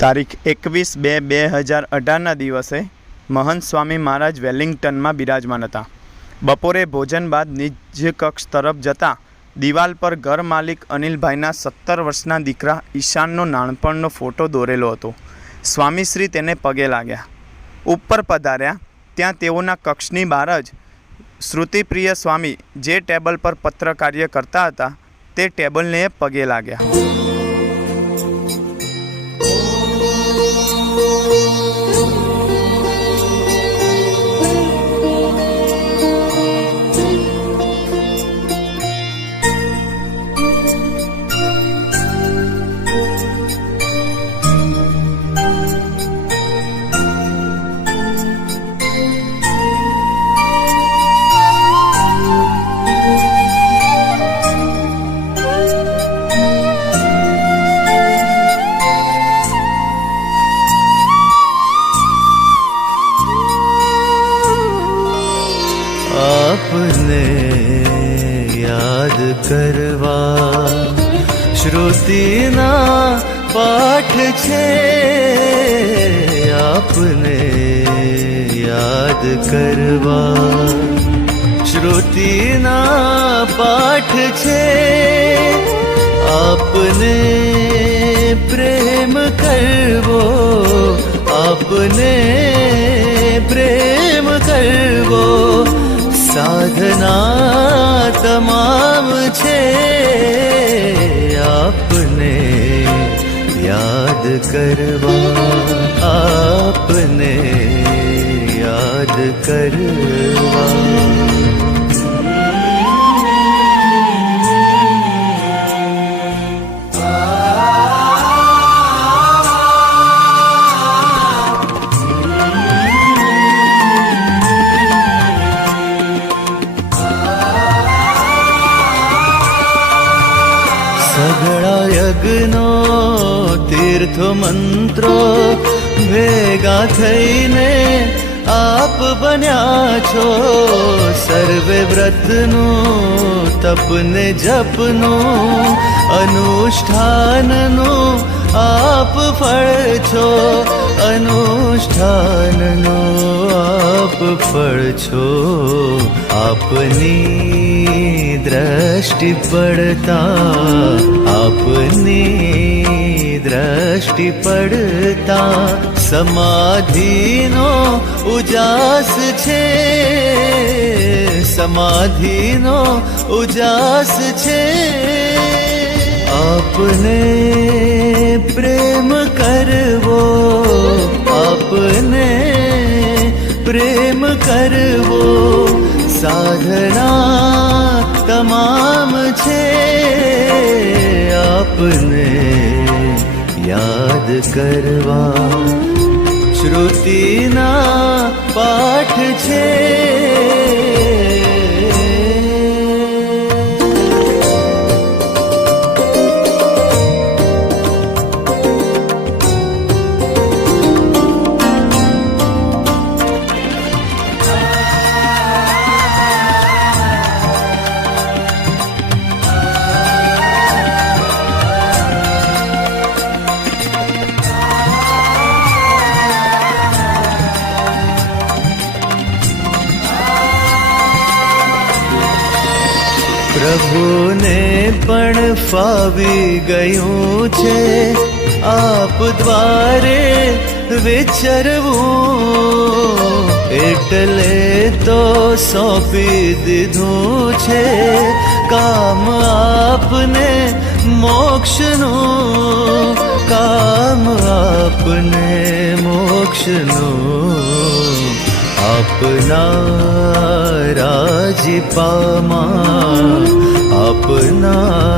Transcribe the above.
તારીખ 21/2/2018 દિવસે મહંત સ્વામી મહારાજ વેલિંગ્ટનમાં બિરાજમાન હતા. બપોરે ભોજન બાદ નિજ કક્ષ તરફ જતા દિવાલ પર ઘર માલિક અનિલભાઈના 17 વર્ષના દીકરા ઈશાનનો નાનપણનો ફોટો દોરેલો હતો. સ્વામીશ્રી તેને પગે લાગ્યા. ઉપર પધાર્યા ત્યાં તેઓના કક્ષની બહાર જ શ્રુતિપ્રિય સ્વામી જે ટેબલ પર પત્રકાર્ય કરતા હતા તે ટેબલને પગે લાગ્યા. आपने याद करवा श्रुतिना पाठ छे, आपने याद करवा श्रुतिना पाठ छे, आपने प्रेम करवो, आपने प्रेम करवो साधना तमाम छे, आपने याद करवा, आपने याद करवा. સઘળા યજ્ઞો તીર્થો મંત્રો ભેગા થઈને આપ બન્યા છો. સર્વે વ્રતનું તપને જપનું અનુષ્ઠાનનું આપ ફળ છો, અનુષ્ઠાનનું આપ ફળ છો. આપની દ્રષ્ટિ પડતા, આપની દ્રષ્ટિ પડતા સમાધિનો ઉજાસ છે, સમાધિનો ઉજાસ છે. આપને પ્રેમ કરવો, આપને પ્રેમ કરવો સાધના તમામ છે, આપને યાદ કરવા શ્રુતિના પાઠ છે. પ્રભુને પણ ફાવી ગયું છે આપ દ્વારે વિચરવું, એટલે તો સોંપી દીધું છે કામ આપને મોક્ષનું, કામ આપને મોક્ષનું. આપના રાજીપામાં, આપના